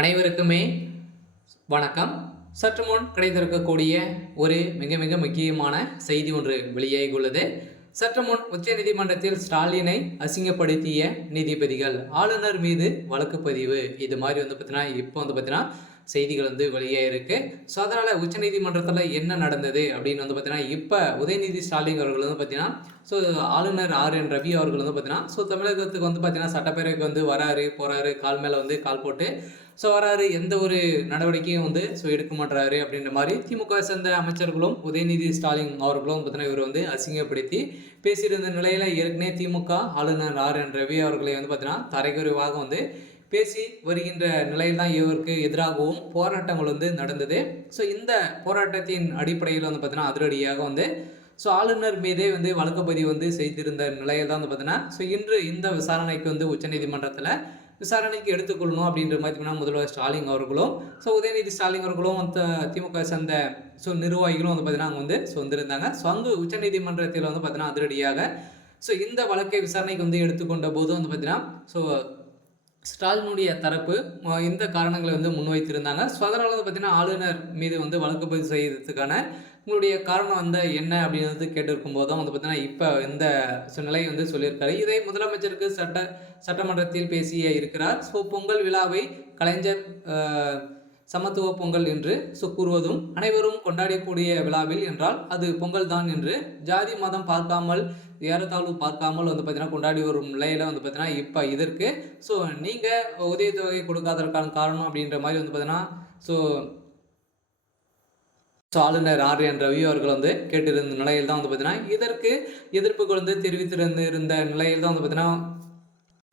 அனைவருக்குமே வணக்கம். சற்று முன் கிடைத்திருக்கக்கூடிய ஒரு மிக மிக முக்கியமான செய்தி ஒன்று வெளியாகியுள்ளது. சற்று முன் உச்சநீதிமன்றத்தில் ஸ்டாலினை அசிங்கப்படுத்திய நீதிபதிகள் ஆளுநர் மீது வழக்கு பதிவு, இது மாதிரி பார்த்தீங்கன்னா இப்போ பார்த்தீங்கன்னா செய்திகள் வெளியே இருக்கு. ஸோ அதனால உச்சநீதிமன்றத்தில் என்ன நடந்தது அப்படின்னு பார்த்தீங்கன்னா இப்போ உதயநிதி ஸ்டாலின் அவர்கள் பார்த்தீங்கன்னா ஸோ ஆளுநர் என் ரவி அவர்கள் பார்த்தீங்கன்னா ஸோ தமிழகத்துக்கு பார்த்தீங்கன்னா சட்டப்பேரவைக்கு வராரு போறாரு, கால் மேலே கால் போட்டு ஸோ வராரு, எந்த ஒரு நடவடிக்கையும் ஸோ எடுக்க மாட்டாரு அப்படின்ற மாதிரி திமுக சேர்ந்த அமைச்சர்களும் உதயநிதி ஸ்டாலின் அவர்களும் பார்த்தீங்கன்னா இவர் அசிங்கப்படுத்தி பேசியிருந்த நிலையில் ஏற்கனவே திமுக ஆளுநர் என் ரவி அவர்களை பார்த்தீங்கன்னா தரைக்குறைவாக பேசி வருகின்ற நிலையில் தான் இவருக்கு எதிராகவும் போராட்டங்கள் நடந்தது. ஸோ இந்த போராட்டத்தின் அடிப்படையில் பார்த்தீங்கன்னா அதிரடியாக ஸோ ஆளுநர் மீதே வழக்கு பதிவு செய்திருந்த நிலையில் தான் பார்த்தீங்கன்னா ஸோ இன்று இந்த விசாரணைக்கு உச்சநீதிமன்றத்தில் விசாரணைக்கு எடுத்துக்கொள்ளணும் அப்படின்ற மாதிரி முதல்வர் ஸ்டாலின் அவர்களும் ஸோ உதயநிதி ஸ்டாலின் அவர்களும் திமுக சேர்ந்த ஸோ நிர்வாகிகளும் பார்த்தீங்கன்னா அங்கே வந்திருந்தாங்க. ஸோ அங்கு உச்சநீதிமன்றத்தில் பார்த்தீங்கன்னா அதிரடியாக ஸோ இந்த வழக்கை விசாரணைக்கு எடுத்துக்கொண்ட போது பார்த்தீங்கன்னா ஸோ ஸ்டாலினுடைய தரப்பு இந்த காரணங்களை முன்வைத்திருந்தாங்க. ஸோ அதனால பார்த்தீங்கன்னா ஆளுநர் மீது வழக்கு பதிவு செய்யறதுக்கான உங்களுடைய காரணம் என்ன அப்படின்னு கேட்டிருக்கும் போதும் பார்த்தீங்கன்னா இப்போ இந்த நிலையை சொல்லியிருக்காரு. இதை முதலமைச்சருக்கு சட்டமன்றத்தில் பேசிய இருக்கிறார். ஸோ பொங்கல் விழாவை கலைஞர் சமத்துவ பொங்கல் என்று கூறுவதும் அனைவரும் கொண்டாடக்கூடிய விழாவில் என்றால் அது பொங்கல் தான் என்று ஜாதி மதம் பார்க்காமல் ஏறத்தாழ்வு பார்க்காமல் பார்த்தீங்கன்னா கொண்டாடி வரும் நிலையில் பார்த்தீங்கன்னா இப்போ இதற்கு ஸோ நீங்கள் உதவித்தொகை கொடுக்காததற்கான காரணம் அப்படின்ற மாதிரி பார்த்தீங்கன்னா ஸோ ஆளுநர் என் ரவி அவர்கள் கேட்டிருந்த நிலையில் தான் பார்த்தீங்கன்னா இதற்கு எதிர்ப்புகள் தெரிவித்திருந்த நிலையில் தான் பார்த்தீங்கன்னா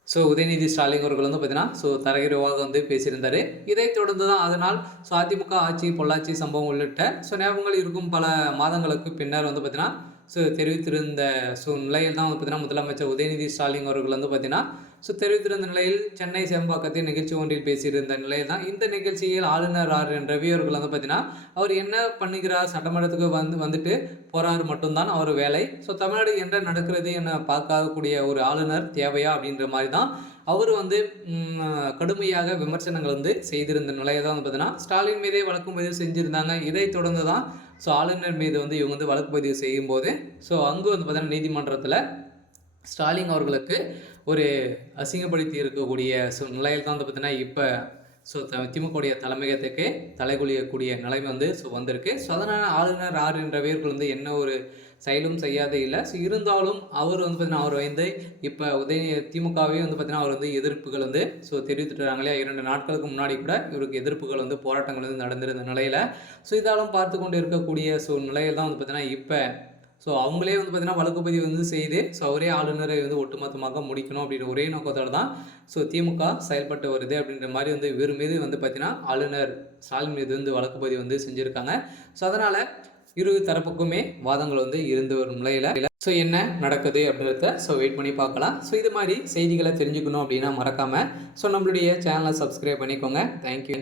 ஸோ உதயநிதி ஸ்டாலின் அவர்கள் பார்த்தீங்கன்னா ஸோ தரகிரவாக பேசியிருந்தார். இதைத் தொடர்ந்து தான் அதனால் ஸோ அதிமுக ஆட்சி பொள்ளாச்சி சம்பவம் உள்ளிட்ட ஸோ ஞாபகங்கள் இருக்கும் பல மாதங்களுக்கு பின்னர் பார்த்தீங்கன்னா ஸோ தெரிவித்திருந்த ஸோ நிலையில் தான் பார்த்தீங்கன்னா முதலமைச்சர் உதயநிதி ஸ்டாலின் அவர்கள் பார்த்தீங்கன்னா ஸோ தெரிவித்திருந்த நிலையில் சென்னை சேம்பாக்கத்தில் நிகழ்ச்சி ஒன்றில் பேசியிருந்த நிலையில் தான் இந்த நிகழ்ச்சியில் ஆளுநர் என் ரவி அவர்கள் பார்த்தீங்கன்னா அவர் என்ன பண்ணுகிறார், சட்டமன்றத்துக்கு வந்துட்டு போறாரு மட்டும்தான் அவர் வேலை. ஸோ தமிழ்நாடு என்ன நடக்கிறது என்ன பார்க்கக்கூடிய ஒரு ஆளுநர் தேவையா அப்படின்ற மாதிரி தான் அவர் கடுமையாக விமர்சனங்கள் செய்திருந்த நிலையை தான் பார்த்தீங்கன்னா ஸ்டாலின் மீதே வழக்கு பதிவு செஞ்சுருந்தாங்க. இதை தொடர்ந்து தான் ஸோ ஆளுநர் மீது இவங்க வழக்கு பதிவு செய்யும்போது ஸோ அங்கு பார்த்தீங்கன்னா நீதிமன்றத்தில் ஸ்டாலின் அவர்களுக்கு ஒரு அசிங்கப்படுத்தி இருக்கக்கூடிய ஸோ நிலையில் தான் பார்த்தீங்கன்னா இப்போ ஸோ திமுகவுடைய தலைமையகத்துக்கு தலைகுலியக்கூடிய நிலைமை ஸோ வந்திருக்கு. ஸோ அதனால் ஆளுநர் என்ற பேர்கள் என்ன ஒரு செயலும் செய்யாத இல்லை. ஸோ இருந்தாலும் அவர் பார்த்தீங்கன்னா அவர் இப்போ திமுகவே பார்த்தீங்கன்னா அவர் எதிர்ப்புகள் ஸோ தெரிவித்துட்டாங்க இல்லையா. 2 நாட்களுக்கு முன்னாடி கூட இவருக்கு எதிர்ப்புகள் போராட்டங்கள் நடந்திருந்த நிலையில் ஸோ இதாலும் பார்த்து கொண்டு இருக்கக்கூடிய ஸோ நிலையில் தான் பார்த்தீங்கன்னா இப்போ ஸோ அவங்களே பார்த்தீங்கன்னா வழக்கு பதிவு செய்து ஸோ அவரே ஆளுநரை ஒட்டுமொத்தமாக முடிக்கணும் அப்படின்ற ஒரே நோக்கத்தோடு தான் ஸோ திமுக செயல்பட்டு வருது அப்படின்ற மாதிரி இவர் மீது பார்த்தீங்கன்னா ஆளுநர் ஸ்டாலின் மீது வழக்கு பதிவு செஞ்சுருக்காங்க. ஸோ அதனால் இரு தரப்புக்குமே வாதங்கள் இருந்து வரும் நிலையில் ஸோ என்ன நடக்குது அப்படின்றத ஸோ வெயிட் பண்ணி பார்க்கலாம். ஸோ இது மாதிரி செய்திகளை தெரிஞ்சுக்கணும் அப்படின்னா மறக்காமல் ஸோ நம்மளுடைய சேனலை சப்ஸ்கிரைப் பண்ணிக்கோங்க. தேங்க்யூ.